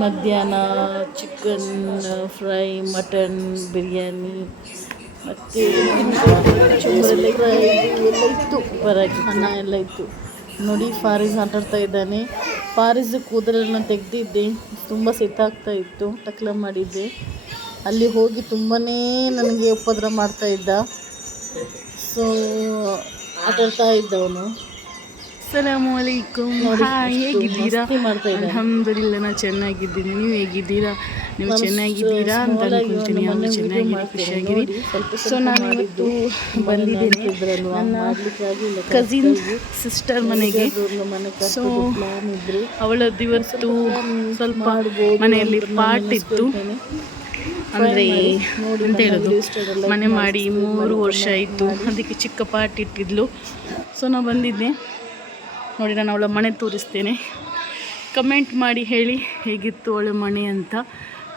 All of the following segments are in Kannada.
ಮಧ್ಯಾಹ್ನ ಚಿಕನ್ ಫ್ರೈ, ಮಟನ್ ಬಿರಿಯಾನಿ ಮತ್ತು ಚುಮ್ಮರೆಲ್ಲ ಫ್ರೈ ಎಲ್ಲ ಇತ್ತು. ಅನ್ನ ಎಲ್ಲ ಇತ್ತು. ನೋಡಿ ಫಾರಿಸ್ ಆಟಾಡ್ತಾ ಇದ್ದಾನೆ. ಫಾರಿಸ್ ಕೂದಲನ್ನು ತೆಗೆದಿದ್ದೆ, ತುಂಬ ಸಿಟ್ಟಾಗ್ತಾ ಇತ್ತು, ಟಕ್ಲ ಮಾಡಿದ್ದೆ. ಅಲ್ಲಿ ಹೋಗಿ ತುಂಬಾ ನನಗೆ ಉಪದ್ರ ಮಾಡ್ತಾ ಇದ್ದ. ಸೊ ಆಟಾಡ್ತಾ ಇದ್ದವನು. ಸಲಾಮು ಅಲೈಕುಮ್. ಹಾಯ್, ಹೇಗಿದ್ದೀರಾ? ಅಲ್ಹಮ್ದುಲಿಲ್ಲ, ನಾನು ಚೆನ್ನಾಗಿದ್ದೀನಿ. ನೀವು ಹೇಗಿದ್ದೀರಾ? ನೀವು ಚೆನ್ನಾಗಿದ್ದೀರಾ ಅಂತ ಅಂದ್ಕೊಳ್ತೀನಿ. ಅವರು ಚೆನ್ನಾಗಿರಿ, ಖುಷಿಯಾಗಿರಿ. ಸೊ ನಾನು ಇವತ್ತು ಬಂದಿದ್ದೀನಿ ನನ್ನ ಕಸಿನ್ ಸಿಸ್ಟರ್ ಮನೆಗೆ. ಸೊ ಅವಳದ್ದು ಇವತ್ತು ಸ್ವಲ್ಪ ಮನೆಯಲ್ಲಿ ಪಾರ್ಟ್ ಇತ್ತು. ಅಂದರೆ ಅಂತ ಹೇಳೋದು, ಮನೆ ಮಾಡಿ 3 ವರ್ಷ ಆಯಿತು, ಅದಕ್ಕೆ ಚಿಕ್ಕ ಪಾರ್ಟ್ ಇಟ್ಟಿದ್ಲು. ಸೊ ನಾನು ಬಂದಿದ್ದೆ. ನೋಡಿ, ನಾನು ಅವಳ ಮನೆ ತೋರಿಸ್ತೇನೆ. ಕಮೆಂಟ್ ಮಾಡಿ ಹೇಳಿ ಹೇಗಿತ್ತು ಅವಳ ಮನೆ ಅಂತ.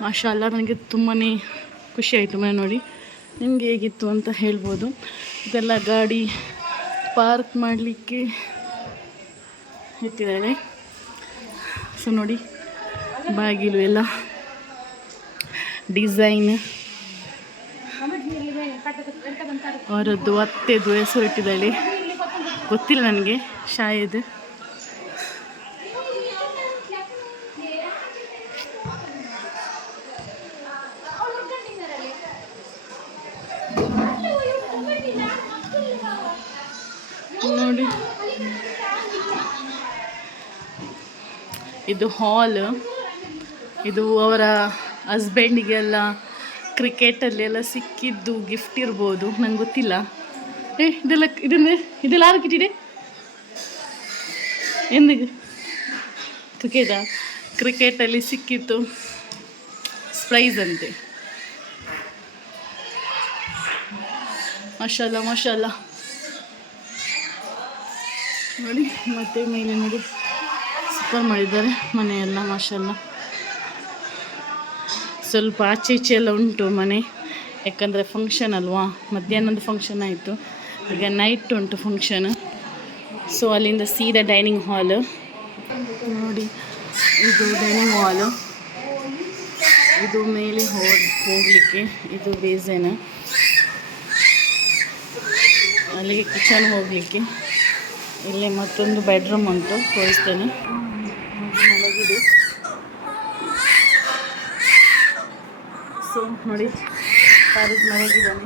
ಮಾಷಾಅಲ್ಲಾ, ನನಗೆ ತುಂಬಾ ಖುಷಿ ಆಯಿತು ಮನೆ ನೋಡಿ. ನಿಮಗೆ ಹೇಗಿತ್ತು ಅಂತ ಹೇಳ್ಬೋದು. ಇದೆಲ್ಲ ಗಾಡಿ ಪಾರ್ಕ್ ಮಾಡಲಿಕ್ಕೆ ಇಟ್ಟಿದ್ದಾರೆ. ಸೊ ನೋಡಿ, ಬಾಗಿಲು ಎಲ್ಲ ಡಿಸೈನ್. ಅವರದ್ದು ಅತ್ತೆದು ಹೆಸರು ಇಟ್ಟಿದ್ದಾಳೆ, ಗೊತ್ತಿಲ್ಲ ನನಗೆ, ಶಾಯದ್. ನೋಡಿ, ಇದು ಹಾಲ್. ಇದು ಅವರ ಹಸ್ಬೆಂಡಿಗೆಲ್ಲ ಕ್ರಿಕೆಟಲ್ಲೆಲ್ಲ ಸಿಕ್ಕಿದ್ದು ಗಿಫ್ಟ್ ಇರ್ಬೋದು, ನಂಗೆ ಗೊತ್ತಿಲ್ಲ. ಇದೆಲ್ಲ ಯಾರಕ್ಕಿಟ್ಟಿದೆ? ಎಂದಿಗೆ ಕ್ರಿಕೆಟಲ್ಲಿ ಸಿಕ್ಕಿತ್ತು ಪ್ರೈಸ್ ಅಂತೆ. ಮಾಷಾಅಲ್ಲಾ ಮಾಷಾಅಲ್ಲಾ. ನೋಡಿ, ಮತ್ತೆ ಮೇಲೆ ನೋಡಿ ಸೂಪರ್ ಮಾಡಿದ್ದಾರೆ ಮನೆಯೆಲ್ಲ, ಮಾಷಾಅಲ್ಲಾ. ಸ್ವಲ್ಪ ಆಚೆ ಈಚೆ ಎಲ್ಲ ಉಂಟು ಮನೆ, ಯಾಕಂದರೆ ಫಂಕ್ಷನ್ ಅಲ್ವಾ. ಮಧ್ಯಾಹ್ನದ ಫಂಕ್ಷನ್ ಆಯಿತು, ಈಗ ನೈಟ್ ಉಂಟು ಫಂಕ್ಷನ್. ಸೊ ಅಲ್ಲಿಂದ ಸೀದಾ ಡೈನಿಂಗ್ ಹಾಲು. ನೋಡಿ, ಇದು ಡೈನಿಂಗ್ ಹಾಲು. ಇದು ಮೇಲೆ ಹೋಗಲಿಕ್ಕೆ ಇದು ಬೇಸನ್, ಅಲ್ಲಿಗೆ ಕಿಚನ್ ಹೋಗಲಿಕ್ಕೆ. ಇಲ್ಲಿ ಮತ್ತೊಂದು ಬೆಡ್ರೂಮ್ ಉಂಟು, ತೋರಿಸ್ತೇನೆ. ಮಲಗಿದೆ. ಸೊ ನೋಡಿ, ಫಾರಿಸ್ ಮಲಗಿದ್ದಾನೆ.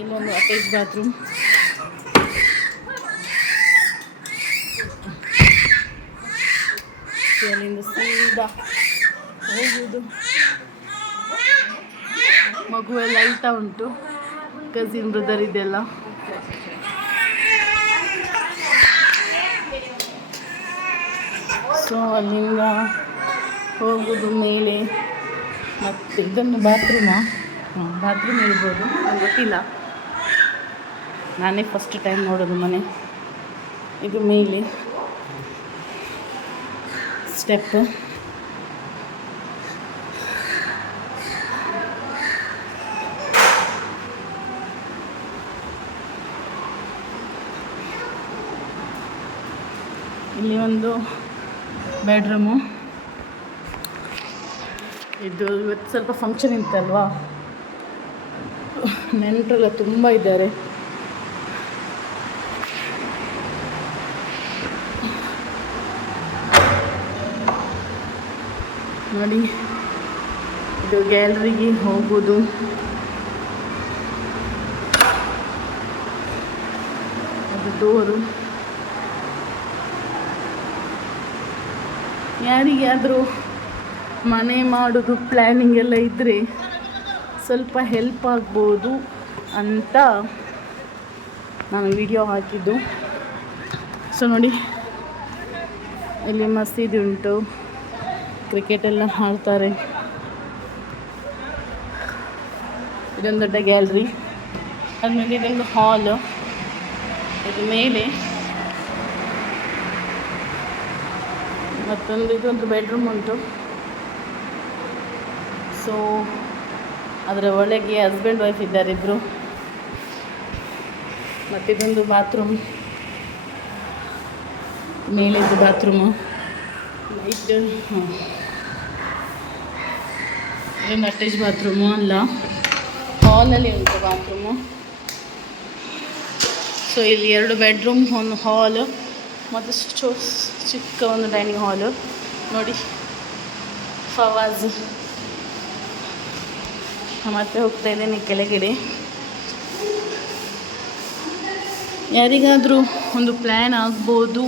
ಇಲ್ಲೊಂದು ಅಟ್ಯಾಚ್ ಬಾತ್ರೂಮ್. ಅಲ್ಲಿಂದ ಸೀದಾ ಹೋಗುವುದು. ಮಗು ಎಲ್ಲ ಅಳ್ತಾ ಉಂಟು, ಕಸಿನ್ ಬ್ರದರ್ ಇದೆಲ್ಲ. ಸೊ ಅಲ್ಲಿಂದ ಹೋಗುವುದು ಮೇಲೆ. ಮತ್ತು ಇದನ್ನು ಬಾತ್ರೂಮ್ ಇರ್ಬೋದು, ನಂಗೆ ಗೊತ್ತಿಲ್ಲ, ನಾನೇ ಫಸ್ಟ್ ಟೈಮ್ ನೋಡೋದು ಮನೆ. ಇದು ಮೇಲೆ ಸ್ಟೆಪ್. ಇಲ್ಲಿ ಒಂದು ಬೆಡ್ರೂಮು. ಇದು ಇವತ್ತು ಸ್ವಲ್ಪ ಫಂಕ್ಷನ್ ಇತ್ತಲ್ವಾ, ನೆಂಟರೆಲ್ಲ ತುಂಬ ಇದ್ದಾರೆ. ನೋಡಿ, ಇದು ಗ್ಯಾಲರಿಗೆ ಹೋಗೋದು. ಅದು ಡೋರು. ಯಾರಿಗಾದರೂ ಮನೆ ಮಾಡೋದು ಪ್ಲ್ಯಾನಿಂಗ್ ಎಲ್ಲ ಇದ್ದರೆ ಸ್ವಲ್ಪ ಹೆಲ್ಪ್ ಆಗ್ಬೋದು ಅಂತ ನಾನು ವಿಡಿಯೋ ಹಾಕಿದ್ದು. ಸೊ ನೋಡಿ, ಇಲ್ಲಿ ಮಸೀದಿ ಉಂಟು, ಕ್ರಿಕೆಟೆಲ್ಲ ಆಡ್ತಾರೆ. ಇದೊಂದು ದೊಡ್ಡ ಗ್ಯಾಲರಿ. ಆದಮೇಲೆ ಇದೊಂದು ಹಾಲ್. ಇದು ಮೇಲೆ ಮತ್ತೊಂದು ಇದೊಂದು ಬೆಡ್ರೂಮ್ ಉಂಟು. ಸೊ ಅದರ ಒಳಗೆ ಹಸ್ಬೆಂಡ್ ವೈಫ್ ಇದ್ದಾರೆ ಇಬ್ಬರು. ಮತ್ತಿದೊಂದು ಬಾತ್ರೂಮ್, ಮೇಲಿದ್ದು ಬಾತ್ರೂಮು. ಇದು ಇದೊಂದು ಅಟ್ಯಾಚ್ ಬಾತ್ರೂಮು ಅಲ್ಲ, ಹಾಲಲ್ಲಿ ಉಂಟು ಬಾತ್ರೂಮು. ಸೊ ಇಲ್ಲಿ 2 ಬೆಡ್ರೂಮ್, ಒಂದು ಹಾಲ್ ಮತ್ತು ಚಿಕ್ಕ ಒಂದು ಡೈನಿಂಗ್ ಹಾಲು ನೋಡಿ. ಫವಾಜ್ ಮತ್ತೆ ಹೋಗ್ತಾ ಇದ್ದೇನೆ ಕೆಳಗಡೆ. ಯಾರಿಗಾದರೂ ಒಂದು ಪ್ಲ್ಯಾನ್ ಆಗ್ಬೋದು,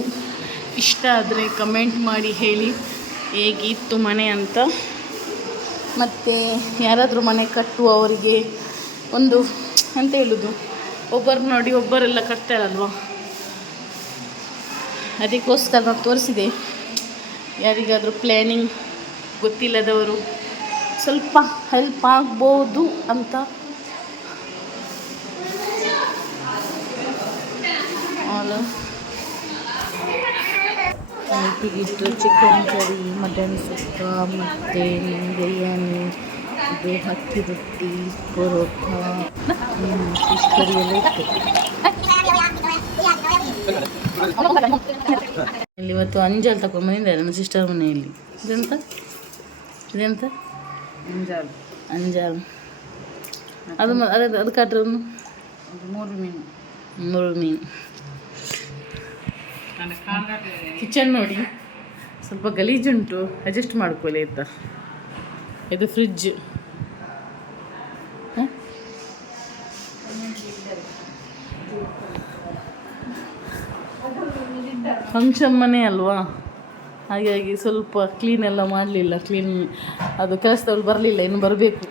ಇಷ್ಟ ಆದರೆ ಕಮೆಂಟ್ ಮಾಡಿ ಹೇಳಿ ಹೇಗಿತ್ತು ಮನೆ ಅಂತ. ಮತ್ತು ಯಾರಾದರೂ ಮನೆ ಕಟ್ಟುವವರಿಗೆ ಒಂದು ಅಂತ ಹೇಳೋದು, ಒಬ್ಬರು ನೋಡಿ ಒಬ್ಬರೆಲ್ಲ ಕಟ್ತಾರಲ್ವ, ಅದಕ್ಕೋಸ್ಕರ ನಾನು ತೋರಿಸಿದೆ. ಯಾರಿಗಾದರೂ ಪ್ಲ್ಯಾನಿಂಗ್ ಗೊತ್ತಿಲ್ಲದವರು ಸ್ವಲ್ಪ ಹೆಲ್ಪ್ ಆಗ್ಬೋದು ಅಂತ. ನೈಟಿಗಿಟ್ಟು ಚಿಕನ್ ಕರಿ, ಮಟನ್ ಸುಕ್ಕ ಮತ್ತು ಬಿರಿಯಾನಿ, ಇದು ಅಕ್ಕಿ ರೊಟ್ಟಿ, ಪರೋಟ, ಫಿಶ್ ಕರಿ ಎಲ್ಲ ಇತ್ತು. ಇಲ್ಲಿ ಇವತ್ತು ಅಂಜಲ್ ತಗೊಂಡ್ಬಂದಿದ್ದಾರೆ ನನ್ನ ಸಿಸ್ಟರ್ ಮನೆಯಲ್ಲಿ. ಇದೆಂತ ಅಂಜಾಲ್. ಅದು ಕಟ್ರೆ 3 ಮೀನು. ಕಿಚನ್ ನೋಡಿ ಸ್ವಲ್ಪ ಗಲೀಜುಂಟು, ಅಡ್ಜಸ್ಟ್ ಮಾಡ್ಕೊಳ್ಳಿ ಆಯಿತಾ. ಇದು ಫ್ರಿಡ್ಜ್. ಫಂಕ್ಷನ್ ಮನೆ ಅಲ್ವಾ, ಹಾಗಾಗಿ ಸ್ವಲ್ಪ ಕ್ಲೀನ್ ಎಲ್ಲ ಮಾಡಲಿಲ್ಲ. ಅದು ಕೆಲಸದವ್ರು ಬರಲಿಲ್ಲ, ಇನ್ನು ಬರಬೇಕು.